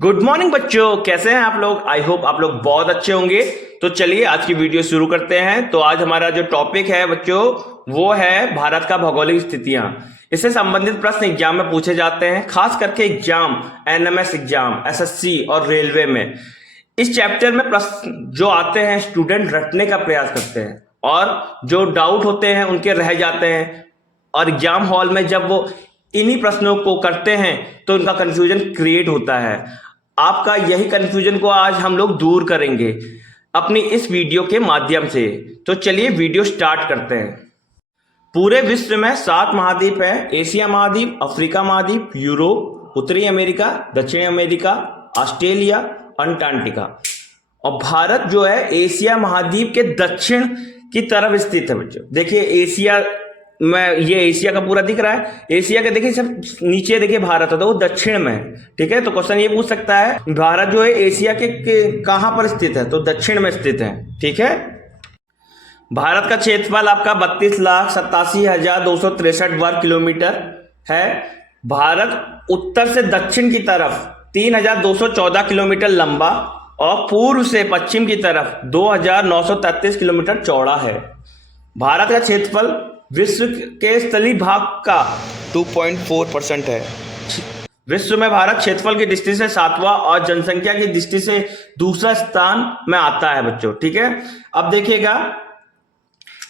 Good morning बच्चों, कैसे हैं आप लोग। आई होप आप लोग बहुत अच्छे होंगे। तो चलिए आज की वीडियो शुरू करते हैं। तो आज हमारा जो टॉपिक है बच्चों वो है भारत का भौगोलिक स्थितियां। इससे संबंधित प्रश्न एग्जाम में पूछे जाते हैं, खास करके एग्जाम एनएमएस एग्जाम, एसएससी और रेलवे में। इस चैप्टर में प्रश्न जो आते हैं स्टूडेंट रटने का प्रयास करते हैं और जो डाउट होते हैं उनके रह जाते हैं। और एग्जाम हॉल में जब वो इन्हीं प्रश्नों को करते हैं तो उनका कंफ्यूजन क्रिएट होता है। आपका यही कंफ्यूजन को आज हम लोग दूर करेंगे अपनी इस वीडियो के माध्यम से। तो चलिए वीडियो स्टार्ट करते हैं। पूरे विश्व में 7 महाद्वीप है। एशिया महाद्वीप, अफ्रीका महाद्वीप, यूरोप, उत्तरी अमेरिका, दक्षिण अमेरिका, ऑस्ट्रेलिया, अंटार्कटिका। और भारत जो है एशिया महाद्वीप के दक्षिण की तरफ स्थित है बच्चों। देखिए एशिया में, ये एशिया का पूरा दिख रहा है। एशिया के देखिए सब नीचे देखिए भारत है, तो वो दक्षिण में है। ठीक है, तो क्वेश्चन ये पूछ सकता है भारत जो है एशिया के कहां पर स्थित है, तो दक्षिण में स्थित है। ठीक है, भारत का क्षेत्रफल आपका 32,87,263 वर्ग किलोमीटर है। भारत उत्तर से दक्षिण की तरफ 3,214 किलोमीटर लंबा और पूर्व से पश्चिम की तरफ 2,933 किलोमीटर चौड़ा है। भारत का क्षेत्रफल विश्व के स्थलीय भाग का 2.4% है। विश्व में भारत क्षेत्रफल की दृष्टि से 7वां और जनसंख्या की दृष्टि से दूसरा स्थान में आता है बच्चों। ठीक है, अब देखिएगा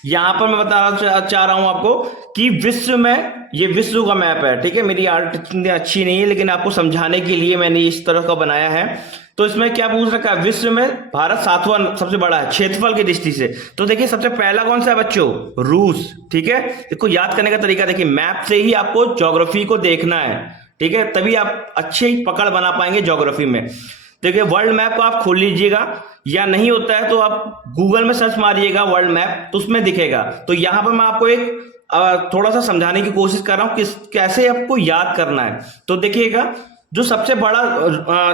यहां पर मैं बताना चाह रहा हूं आपको कि विश्व में, ये विश्व का मैप है। ठीक है, मेरी आर्ट इतनी अच्छी नहीं है लेकिन आपको समझाने के लिए मैंने इस तरह का बनाया है। तो इसमें क्या पूछ रखा है, विश्व में भारत 7वां सबसे बड़ा है क्षेत्रफल की दृष्टि से। तो देखिए सबसे पहला कौन सा है बच्चों, रूस। ठीक है, इसको याद करने का तरीका देखिए, मैप से ही आपको ज्योग्राफी को देखना है। ठीक है, तभी आप अच्छी पकड़ बना पाएंगे ज्योग्राफी में। देखिए वर्ल्ड मैप को आप खोल लीजिएगा, या नहीं होता है तो आप गूगल में सर्च मारिएगा वर्ल्ड मैप, तो उसमें दिखेगा। तो यहां पर मैं आपको एक थोड़ा सा समझाने की कोशिश कर रहा हूं कैसे आपको याद करना है। तो देखिएगा जो सबसे बड़ा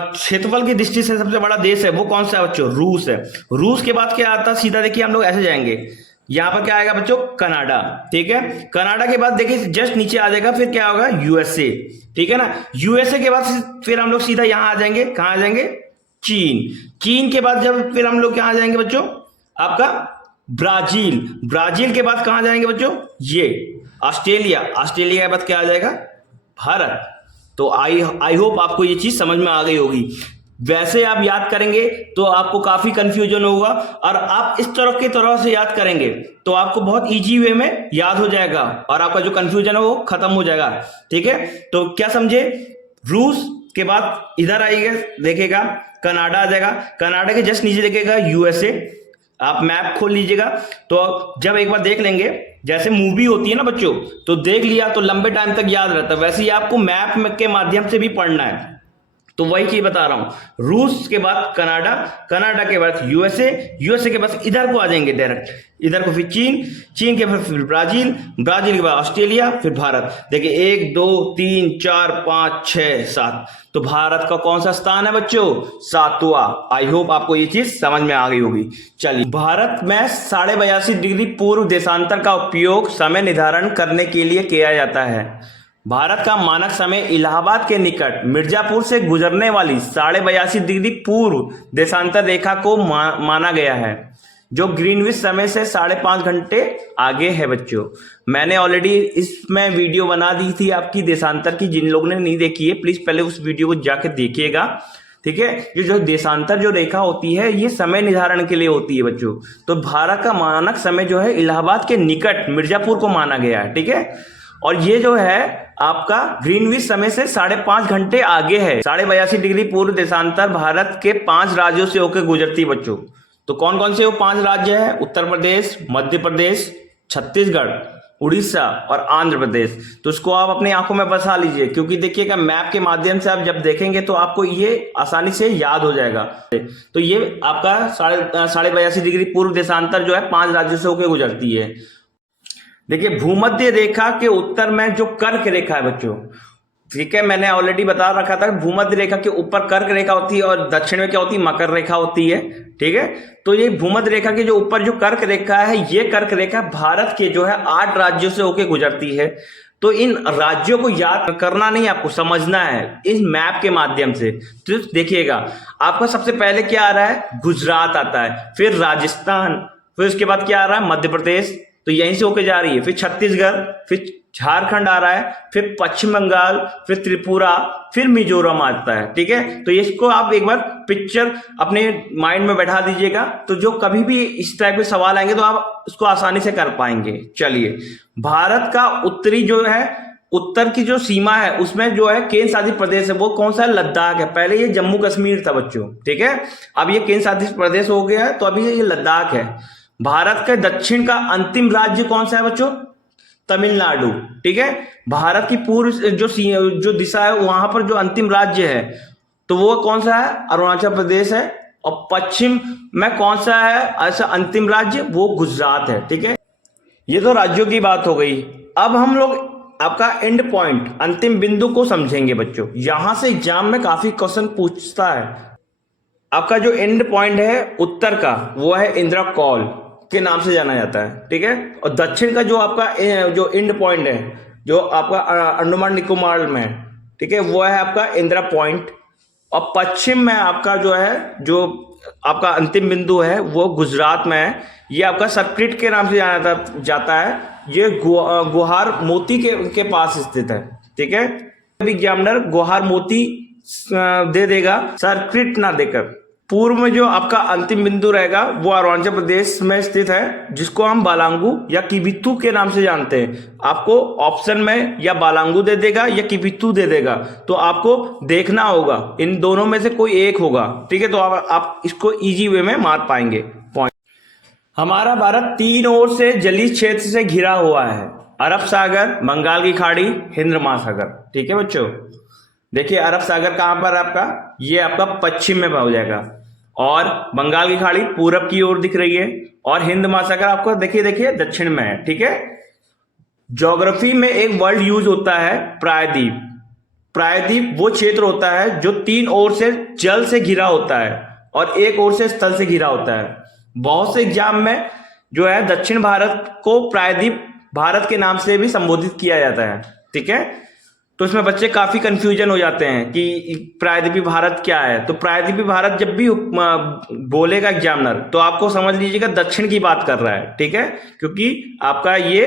क्षेत्रफल की दृष्टि से सबसे बड़ा देश है वो कौन सा है बच्चों, रूस है। रूस के बाद क्या आता है, सीधा देखिए हम लोग ऐसे जाएंगे, यहां पर क्या आएगा बच्चों, कनाडा। ठीक है, कनाडा के बाद देखिए जस्ट नीचे आ जाएगा, फिर क्या होगा, यूएसए। ठीक है ना, यूएसए के बाद फिर हम लोग सीधा यहां आ जाएंगे, कहां आ जाएंगे, चीन। चीन के बाद जब फिर हम लोग कहां जाएंगे बच्चों, आपका ब्राजील। ब्राजील के बाद कहां जाएंगे बच्चों, ये ऑस्ट्रेलिया। ऑस्ट्रेलिया के बाद क्या आ जाएगा, भारत। तो आई होप आपको ये चीज समझ में आ गई होगी। वैसे आप याद करेंगे तो आपको काफी कंफ्यूजन होगा, और आप इस तरह से याद करेंगे तो आपको बहुत इजी वे में याद हो जाएगा और आपका जो कंफ्यूजन है वो खत्म हो जाएगा। ठीक है, तो क्या समझे, रूस के बाद इधर आइएगा, देखेगा कनाडा आ जाएगा। कनाडा के जस्ट नीचे देखेगा यूएसए। आप मैप खोल लीजिएगा, तो जब एक बार देख लेंगे, जैसे मूवी होती है ना बच्चों, तो देख लिया तो लंबे टाइम तक याद रहता है, वैसे ही आपको मैप के माध्यम से भी पढ़ना है। तो वही चीज बता रहा हूं, रूस के बाद कनाडा, कनाडा के बाद यूएसए, यूएसए के बाद इधर को आ जाएंगे डायरेक्ट, इधर को फिर चीन, चीन के फिर ब्राजील, ब्राजील के बाद ऑस्ट्रेलिया, फिर भारत। देखिए 1 2 3 4 5 6 7, तो भारत का कौन सा स्थान है बच्चों, 7वां। आई होप आपको ये चीज समझ में आ गई होगी। चलिए, भारत में 82.5 डिग्री पूर्व देशांतर का उपयोग समय निर्धारण करने के लिए किया जाता है। भारत का मानक समय इलाहाबाद के निकट मिर्जापुर से गुजरने वाली 82.5 डिग्री पूर्व देशांतर रेखा को माना गया है, जो ग्रीनविच समय से 5.5 घंटे आगे है बच्चों। मैंने ऑलरेडी इसमें वीडियो बना दी थी आपकी देशांतर की, जिन लोगों ने नहीं देखी है प्लीज पहले उस वीडियो को जाके देखिएगा। ठीक है, ये जो देशांतर जो रेखा होती है ये समय निर्धारण के लिए होती है बच्चों। तो भारत का मानक समय जो है इलाहाबाद के निकट मिर्जापुर को माना गया है। ठीक है, और ये जो है आपका ग्रीनविच समय से 5.5 घंटे आगे है। 82.5 डिग्री पूर्व देशांतर भारत के 5 राज्यों से होकर गुजरती बच्चों। तो कौन कौन से वो 5 राज्य है, उत्तर प्रदेश, मध्य प्रदेश, छत्तीसगढ़, उड़ीसा और आंध्र प्रदेश। तो इसको आप अपनी आंखों में बसा लीजिए, क्योंकि देखिएगा मैप के माध्यम से आप जब देखेंगे तो आपको ये आसानी से याद हो जाएगा। तो ये आपका 82.5 डिग्री पूर्व देशांतर जो है 5 राज्यों से होकर गुजरती है। देखिए भूमध्य रेखा के उत्तर में जो कर्क रेखा है बच्चों, ठीक है, मैंने ऑलरेडी बता रखा था भूमध्य रेखा के ऊपर कर्क रेखा होती है और दक्षिण में क्या होती है, मकर रेखा होती है। ठीक है, तो ये भूमध्य रेखा के जो ऊपर जो कर्क रेखा है, ये कर्क रेखा भारत के जो है 8 राज्यों से होकर गुजरती है। तो इन राज्यों को याद करना नहीं, आपको समझना है इस मैप के माध्यम से। तो देखिएगा, आपका सबसे पहले क्या आ रहा है, गुजरात आता है, फिर राजस्थान, फिर उसके बाद क्या आ रहा है, मध्य प्रदेश, तो यहीं से होके जा रही है, फिर छत्तीसगढ़, फिर झारखंड आ रहा है, फिर पश्चिम बंगाल, फिर त्रिपुरा, फिर मिजोरम आता है। ठीक है, तो इसको आप एक बार पिक्चर अपने माइंड में बैठा दीजिएगा, तो जो कभी भी इस टाइप के सवाल आएंगे तो आप उसको आसानी से कर पाएंगे। चलिए, भारत का उत्तरी जो है, उत्तर की जो सीमा है उसमें जो है केंद्र शासित प्रदेश है, वो कौन सा है, लद्दाख है। पहले ये जम्मू कश्मीर था बच्चों, ठीक है, अब ये केंद्र शासित प्रदेश हो गया है, तो अभी ये लद्दाख है। भारत के दक्षिण का अंतिम राज्य कौन सा है बच्चों, तमिलनाडु। ठीक है, भारत की पूर्व जो दिशा है वहां पर जो अंतिम राज्य है तो वो कौन सा है, अरुणाचल प्रदेश है। और पश्चिम में कौन सा है ऐसा अंतिम राज्य, वो गुजरात है। ठीक है, ये तो राज्यों की बात हो गई। अब हम लोग आपका एंड पॉइंट, अंतिम बिंदु को समझेंगे बच्चों। यहां से एग्जाम में काफी क्वेश्चन पूछता है। आपका जो एंड पॉइंट है उत्तर का, वो है इंदिरा कॉल के नाम से जाना जाता है। ठीक है, और दक्षिण का जो आपका जो एंड पॉइंट है, जो आपका अंडमान निकोबार में, ठीक है, वो है आपका इंदिरा पॉइंट। और पश्चिम में आपका जो है, जो आपका अंतिम बिंदु है, वो गुजरात में है। ये आपका सर्किट के नाम से जाना जाता है। ये गुहार मोती के पास स्थित है। ठीक है, एग्जामिनर गुहार मोती दे देगा, सर्किट ना देकर। पूर्व में जो आपका अंतिम बिंदु रहेगा वो अरुणाचल प्रदेश में स्थित है, जिसको हम बालांगू या किबिथु के नाम से जानते हैं। आपको ऑप्शन में या बालांगू दे देगा या किबिथु दे देगा, तो आपको देखना होगा इन दोनों में से कोई एक होगा। ठीक है, तो आप इसको इजी वे में मार पाएंगे। पॉइंट, हमारा भारत तीन ओर से जलीय क्षेत्र से घिरा हुआ है, अरब सागर, बंगाल की खाड़ी, हिंद महासागर। ठीक है बच्चों, देखिए अरब सागर कहां पर आपका, ये आपका पश्चिम में हो जाएगा, और बंगाल की खाड़ी पूरब की ओर दिख रही है, और हिंद महासागर आपको देखिए दक्षिण में है। ठीक है, ज्योग्राफी में एक वर्ड यूज होता है प्रायद्वीप। प्रायद्वीप वो क्षेत्र होता है जो तीन ओर से जल से घिरा होता है और एक ओर से स्थल से घिरा होता है। बहुत से एग्जाम में जो है दक्षिण भारत को प्रायद्वीप भारत के नाम से भी संबोधित किया जाता है। ठीक है, तो इसमें बच्चे काफी कंफ्यूजन हो जाते हैं कि प्रायद्वीपीय भारत क्या है। तो प्रायद्वीपीय भारत जब भी बोलेगा एग्जामिनर, तो आपको समझ लीजिएगा दक्षिण की बात कर रहा है। ठीक है, क्योंकि आपका ये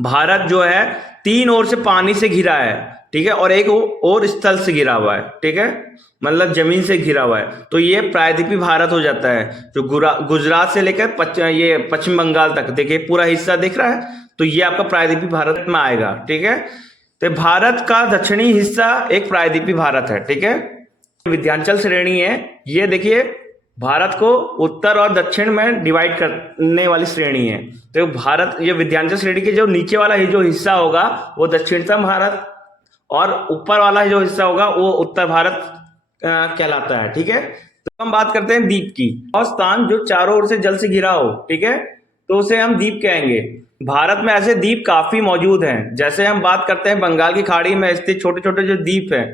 भारत जो है तीन ओर से पानी से घिरा है। ठीक है, और एक और स्थल से घिरा हुआ है। ठीक है, मतलब जमीन से घिरा हुआ है, तो ये प्रायद्वीपीय भारत हो जाता है। जो गुजरात से लेकर ये पश्चिम बंगाल तक देखिए पूरा हिस्सा दिख रहा है, तो ये आपका प्रायद्वीपीय भारत में आएगा। ठीक है, तो भारत का दक्षिणी हिस्सा एक प्रायद्वीपीय भारत है। ठीक है, विंध्याचल श्रेणी है, ये देखिए भारत को उत्तर और दक्षिण में डिवाइड करने वाली श्रेणी है। तो भारत, ये विंध्याचल श्रेणी के जो नीचे वाला जो हिस्सा होगा वो दक्षिणतम भारत, और ऊपर वाला जो हिस्सा होगा वो उत्तर भारत कहलाता है। ठीक है, तो हम बात करते हैं द्वीप की। और स्थान जो चारों ओर से जल से घिरा हो, ठीक है, तो उसे हम द्वीप कहेंगे। भारत में ऐसे द्वीप काफी मौजूद हैं। जैसे हम बात करते हैं बंगाल की खाड़ी में स्थित छोटे छोटे जो द्वीप हैं,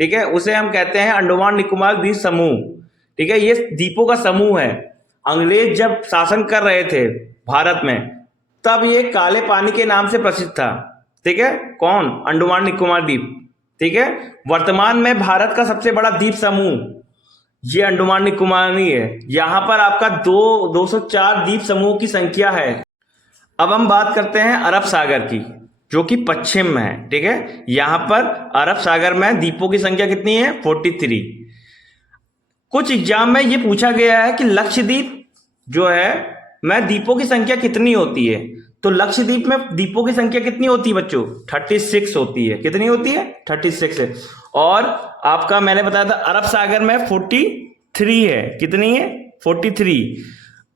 ठीक है, उसे हम कहते हैं अंडमान निकोबार द्वीप समूह। ठीक है, ये द्वीपों का समूह है। अंग्रेज जब शासन कर रहे थे भारत में, तब ये काले पानी के नाम से प्रसिद्ध था। ठीक है, कौन, अंडमान निकोबार द्वीप। ठीक है, वर्तमान में भारत का सबसे बड़ा द्वीप समूह ये अंडमान निकोबार ही है। यहाँ पर आपका 204 द्वीप समूह की संख्या है। अब हम बात करते हैं अरब सागर की, जो कि पश्चिम में है। ठीक है, यहां पर अरब सागर में द्वीपों की संख्या कितनी है, 43। कुछ एग्जाम में ये पूछा गया है कि लक्षद्वीप जो है में द्वीपों की संख्या कितनी होती है। तो लक्षद्वीप में द्वीपों की संख्या कितनी होती है बच्चों, 36 होती है। कितनी होती है, 36 है। और आपका मैंने बताया था अरब सागर में 43 है। कितनी है, 43।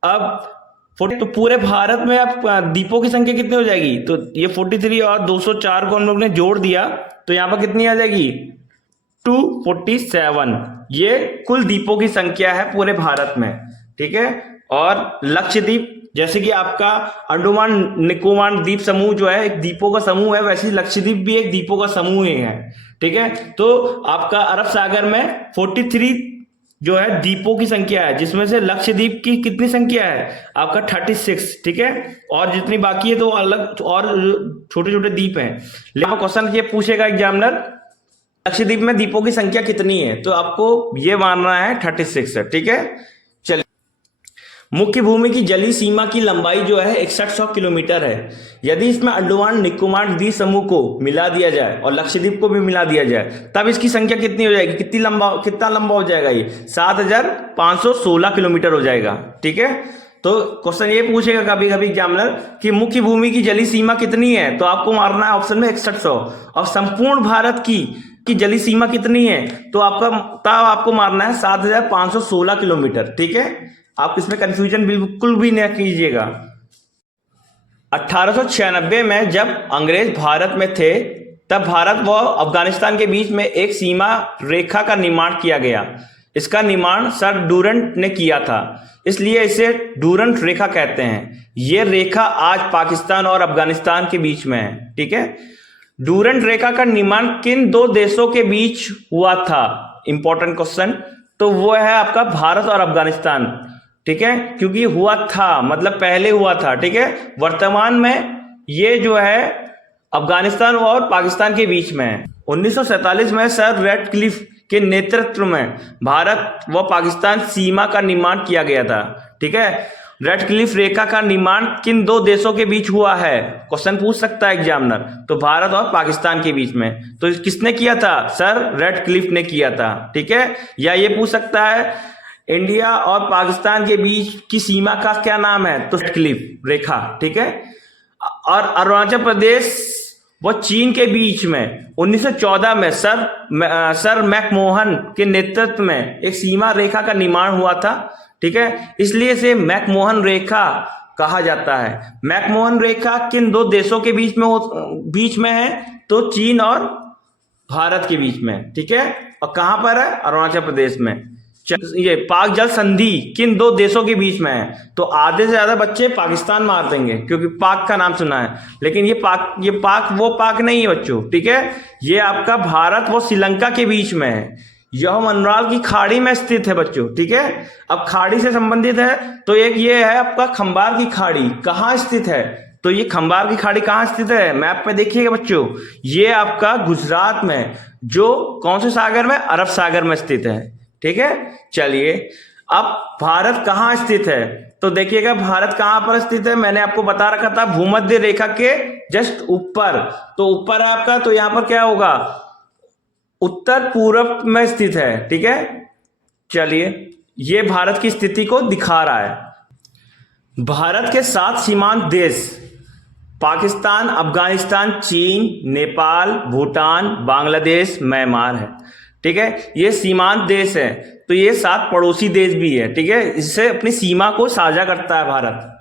अब तो पूरे भारत में आप द्वीपों की संख्या कितनी हो जाएगी, तो ये 43 और 204 को हम लोग ने जोड़ दिया, तो यहाँ पर कितनी आ जाएगी, 247। ये कुल द्वीपों की संख्या है पूरे भारत में। ठीक है, और लक्षद्वीप, जैसे कि आपका अंडमान निकोबार द्वीप समूह जो है एक द्वीपों का समूह है, वैसे लक्षद्वीप भी एक द्वीपों का समूह ही है। ठीक है, तो आपका अरब सागर में 43 जो है द्वीपों की संख्या है, जिसमें से लक्षद्वीप की कितनी संख्या है आपका 36, ठीक है। और जितनी बाकी है तो अलग और छोटे छोटे द्वीप हैं। लेकिन क्वेश्चन ये पूछेगा एग्जामिनर, लक्षद्वीप में द्वीपों की संख्या कितनी है, तो आपको ये मानना है 36 है, ठीक है। चलिए, मुख्य भूमि की जलीय सीमा की लंबाई जो है 6100 किलोमीटर है। यदि इसमें अंडमान निकोबार द्वीप समूह को मिला दिया जाए और लक्षद्वीप को भी मिला दिया जाए, तब इसकी संख्या कितनी हो जाएगी, कितना लंबा हो जाएगा, ये 7516 किलोमीटर हो जाएगा, ठीक है। तो क्वेश्चन ये पूछेगा कभी कभी एग्जामिनर कि मुख्य भूमि की जलीय सीमा कितनी है, तो आपको मारना है ऑप्शन में 6100। और संपूर्ण भारत की जलीय सीमा कितनी है, तो आपको मारना है 7516 किलोमीटर, ठीक है। आप इसमें कंफ्यूजन बिल्कुल भी नहीं कीजिएगा। 1896 में जब अंग्रेज भारत में थे, तब भारत व अफगानिस्तान के बीच में एक सीमा रेखा का निर्माण किया गया। इसका निर्माण सर डूरंट ने किया था, इसलिए इसे डूरंट रेखा कहते हैं। यह रेखा आज पाकिस्तान और अफगानिस्तान के बीच में है, ठीक है। डूरंट रेखा का निर्माण किन दो देशों के बीच हुआ था, इंपॉर्टेंट क्वेश्चन, तो वो है आपका भारत और अफगानिस्तान, ठीक है। क्योंकि हुआ था मतलब पहले हुआ था, ठीक है। वर्तमान में ये जो है अफगानिस्तान और पाकिस्तान के बीच में है। 1947 में सर रेडक्लिफ के नेतृत्व में भारत व पाकिस्तान सीमा का निर्माण किया गया था, ठीक है। रेडक्लिफ रेखा का निर्माण किन दो देशों के बीच हुआ है, क्वेश्चन पूछ सकता है एग्जामिनर, तो भारत और पाकिस्तान के बीच में। तो किसने किया था, सर रेडक्लिफ ने किया था, ठीक है। या ये पूछ सकता है इंडिया और पाकिस्तान के बीच की सीमा का क्या नाम है, तो रेडक्लिफ रेखा, ठीक है। और अरुणाचल प्रदेश व चीन के बीच में 1914 में सर मैकमोहन के नेतृत्व में एक सीमा रेखा का निर्माण हुआ था, ठीक है। इसलिए इसे मैकमोहन रेखा कहा जाता है। मैकमोहन रेखा किन दो देशों के बीच में है, तो चीन और भारत के बीच में, ठीक है। और कहां पर है, अरुणाचल प्रदेश में। ये पाक जल संधि किन दो देशों के बीच में है, तो आधे से ज्यादा बच्चे पाकिस्तान मार देंगे क्योंकि पाक का नाम सुना है, लेकिन ये पाक वो पाक नहीं है बच्चों, ठीक है। ये आपका भारत व श्रीलंका के बीच में है। यह मनराल की खाड़ी में स्थित है बच्चों, ठीक है। अब खाड़ी से संबंधित है तो एक ये है आपका खंबार की खाड़ी, कहाँ स्थित है, तो ये खंबार की खाड़ी कहाँ स्थित है, मैप में देखिएगा बच्चों, ये आपका गुजरात में, जो कौन से सागर में, अरब सागर में स्थित है, ठीक है। चलिए, अब भारत कहाँ स्थित है, तो देखिएगा भारत कहाँ पर स्थित है, मैंने आपको बता रखा था भूमध्य रेखा के जस्ट ऊपर। तो ऊपर है आपका, तो यहां पर क्या होगा, उत्तर पूर्व में स्थित है, ठीक है। चलिए, ये भारत की स्थिति को दिखा रहा है। भारत के 7 सीमांत देश पाकिस्तान, अफगानिस्तान, चीन, नेपाल, भूटान, बांग्लादेश, म्यांमार है, ठीक है। ये सीमांत देश है, तो ये 7 पड़ोसी देश भी है, ठीक है। इससे अपनी सीमा को साझा करता है भारत।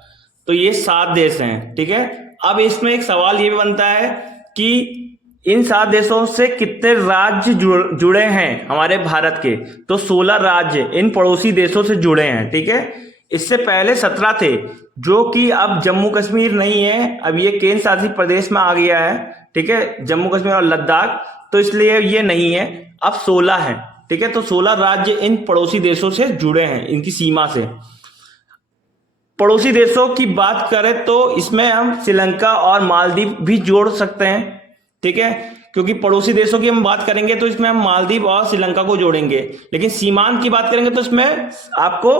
तो ये 7 देश हैं, ठीक है। अब इसमें एक सवाल ये भी बनता है कि इन 7 देशों से कितने राज्य जुड़े हैं हमारे भारत के, तो 16 राज्य इन पड़ोसी देशों से जुड़े हैं, ठीक है। इससे पहले 17 थे, जो कि अब जम्मू कश्मीर नहीं है, अब ये केंद्र शासित प्रदेश में आ गया है, ठीक है, जम्मू कश्मीर और लद्दाख, तो इसलिए ये नहीं है, अब 16 है, ठीक है। तो 16 राज्य इन पड़ोसी देशों से जुड़े हैं, इनकी सीमा से। पड़ोसी देशों की बात करें तो इसमें हम श्रीलंका और मालदीव भी जोड़ सकते हैं, ठीक है, क्योंकि पड़ोसी देशों की हम बात करेंगे तो इसमें हम मालदीव और श्रीलंका को जोड़ेंगे। लेकिन सीमांत की बात करेंगे तो इसमें आपको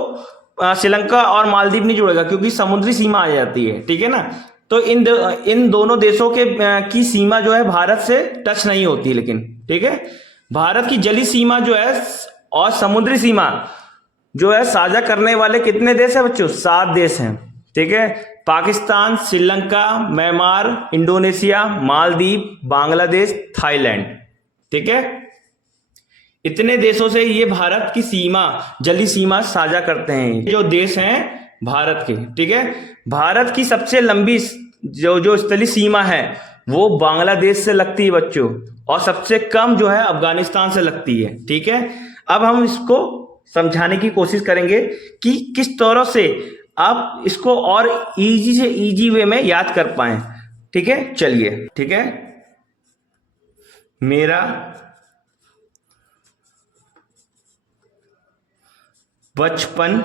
श्रीलंका और मालदीव नहीं जुड़ेगा, क्योंकि समुद्री सीमा आ जाती है, ठीक है ना। तो इन दोनों देशों की सीमा जो है भारत से टच नहीं होती, लेकिन ठीक है, भारत की जलीय सीमा जो है और समुद्री सीमा जो है साझा करने वाले कितने देश हैं बच्चों, 7 देश हैं, ठीक है। Pakistan, Sri Lanka, Myanmar, Indonesia, Maldives, Bangladesh, Thailand, ठीक है। इतने देशों से ये भारत की सीमा, जलीय सीमा साझा करते हैं, जो देश हैं भारत के, ठीक है। भारत की सबसे लंबी जो स्थलीय सीमा है वो बांग्लादेश से लगती है बच्चों, और सबसे कम जो है अफगानिस्तान से लगती है, ठीक है। अब हम इसको समझाने की कोशिश करेंगे कि किस तरह से आप इसको और इजी से इजी वे में याद कर पाएं, ठीक है। चलिए, ठीक है, मेरा 55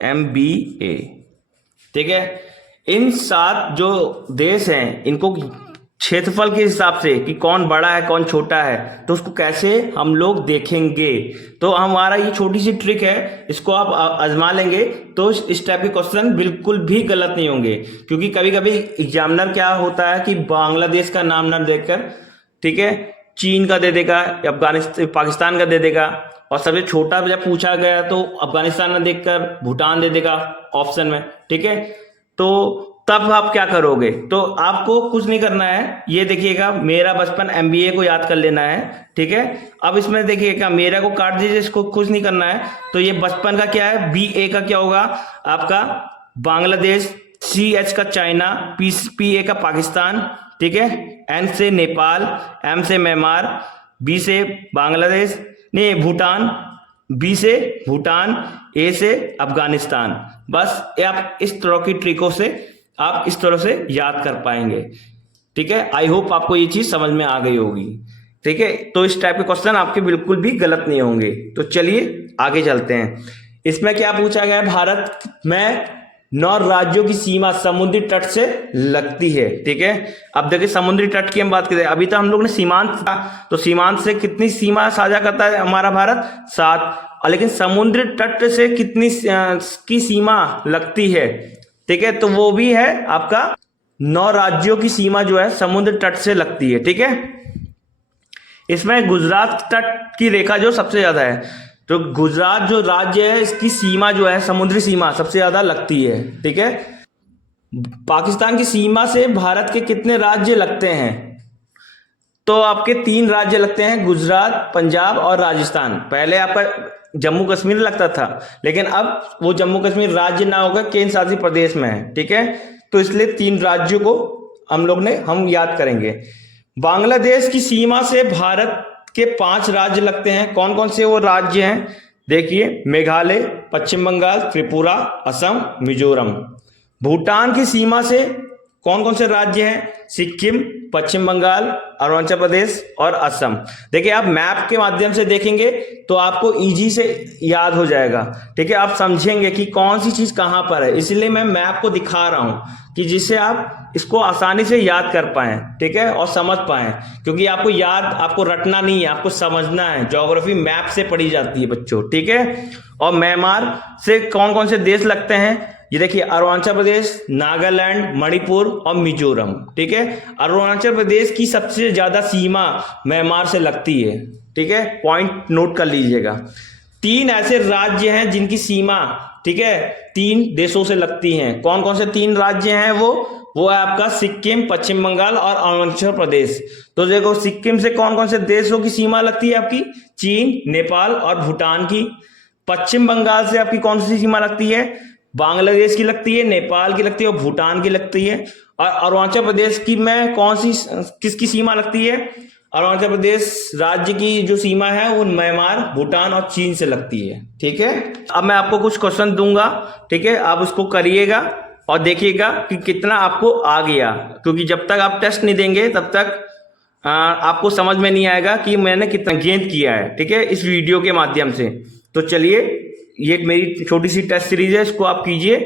MBA। ठीक है, इन 7 जो देश हैं इनको क्षेत्रफल के हिसाब से कि कौन बड़ा है कौन छोटा है, तो उसको कैसे हम लोग देखेंगे। तो हमारा ये छोटी सी ट्रिक है, इसको आप आजमा लेंगे तो इस टाइप के क्वेश्चन बिल्कुल भी गलत नहीं होंगे। क्योंकि कभी कभी एग्जामिनर क्या होता है कि बांग्लादेश का नाम ना देखकर, ठीक है, चीन का दे देगा, अफगानिस्तान पाकिस्तान का दे देगा, और सबसे छोटा जब पूछा गया तो अफगानिस्तान में देखकर भूटान दे देगा ऑप्शन में। ठीक है, तो तब आप क्या करोगे? तो आपको कुछ नहीं करना है, ये देखिएगा मेरा बचपन MBA को याद कर लेना है। ठीक है, अब इसमें देखिएगा मेरा को काट दीजिए, इसको कुछ नहीं करना है। तो ये बचपन का क्या है, BA का क्या होगा आपका बांग्लादेश, CH का चाइना, PA का पाकिस्तान, ठीक है, N से नेपाल, M से म्यांमार, B से बांग्लादेश नहीं भूटान, B से भूटान, A से अफगानिस्तान। बस ये आप इस तरह की ट्रिकों से आप इस तरह से याद कर पाएंगे। ठीक है, आई होप आपको ये चीज समझ में आ गई होगी। ठीक है, तो इस टाइप के क्वेश्चन आपके बिल्कुल भी गलत नहीं होंगे। तो चलिए आगे चलते हैं। इसमें क्या पूछा गया है, भारत में 9 राज्यों की सीमा समुद्री तट से लगती है। ठीक है, अब देखिए समुद्री तट की हम बात करें, अभी तो हम लोग ने सीमांत था, तो सीमांत से कितनी सीमा साझा करता है हमारा भारत, 7। लेकिन समुद्री तट से कितनी की सीमा लगती है, ठीक है, तो वो भी है आपका 9 राज्यों की सीमा जो है समुद्र तट से लगती है। ठीक है, इसमें गुजरात तट की रेखा जो सबसे ज्यादा है, तो गुजरात जो राज्य है इसकी सीमा जो है समुद्री सीमा सबसे ज्यादा लगती है। ठीक है, पाकिस्तान की सीमा से भारत के कितने राज्य लगते हैं, तो आपके 3 राज्य लगते हैं, गुजरात, पंजाब और राजस्थान। पहले आपका जम्मू कश्मीर लगता था, लेकिन अब वो जम्मू कश्मीर राज्य ना होकर केंद्र शासित प्रदेश में है। ठीक है, तो इसलिए 3 राज्यों को हम याद करेंगे। बांग्लादेश की सीमा से भारत के 5 राज्य लगते हैं। कौन कौन से वो राज्य हैं, देखिए मेघालय, पश्चिम बंगाल, त्रिपुरा, असम, मिजोरम। भूटान की सीमा से कौन कौन से राज्य हैं, सिक्किम, पश्चिम बंगाल, अरुणाचल प्रदेश और असम। देखिए आप मैप के माध्यम से देखेंगे तो आपको इजी से याद हो जाएगा। ठीक है, आप समझेंगे कि कौन सी चीज कहां पर है, इसलिए मैं मैप को दिखा रहा हूं कि जिससे आप इसको आसानी से याद कर पाएं। ठीक है, और समझ पाएं, क्योंकि आपको रटना नहीं है, आपको समझना है। ज्योग्राफी मैप से पढ़ी जाती है बच्चों। ठीक है, और म्यांमार से कौन कौन से देश लगते हैं, ये देखिए अरुणाचल प्रदेश, नागालैंड, मणिपुर और मिजोरम। ठीक है, अरुणाचल प्रदेश की सबसे ज्यादा सीमा म्यांमार से लगती है। ठीक है, पॉइंट नोट कर लीजिएगा। 3 ऐसे राज्य हैं जिनकी सीमा, ठीक है, 3 देशों से लगती हैं। कौन कौन से 3 राज्य हैं वो है आपका सिक्किम, पश्चिम बंगाल और अरुणाचल प्रदेश। तो देखो सिक्किम से कौन कौन से देशों की सीमा लगती है आपकी, चीन, नेपाल और भूटान की। पश्चिम बंगाल से आपकी कौन सी सीमा लगती है, बांग्लादेश की लगती है, नेपाल की लगती है और भूटान की लगती है। और अरुणाचल प्रदेश की में किसकी सीमा लगती है, अरुणाचल प्रदेश राज्य की जो सीमा है वो म्यांमार, भूटान और चीन से लगती है। ठीक है, अब मैं आपको कुछ क्वेश्चन दूंगा, ठीक है, आप उसको करिएगा और देखिएगा कि कितना आपको आ गया, क्योंकि जब तक आप टेस्ट नहीं देंगे तब तक आपको समझ में नहीं आएगा कि मैंने कितना गेन किया है। ठीक है, इस वीडियो के माध्यम से। तो चलिए, ये मेरी छोटी सी टेस्ट सीरीज है, इसको आप कीजिए।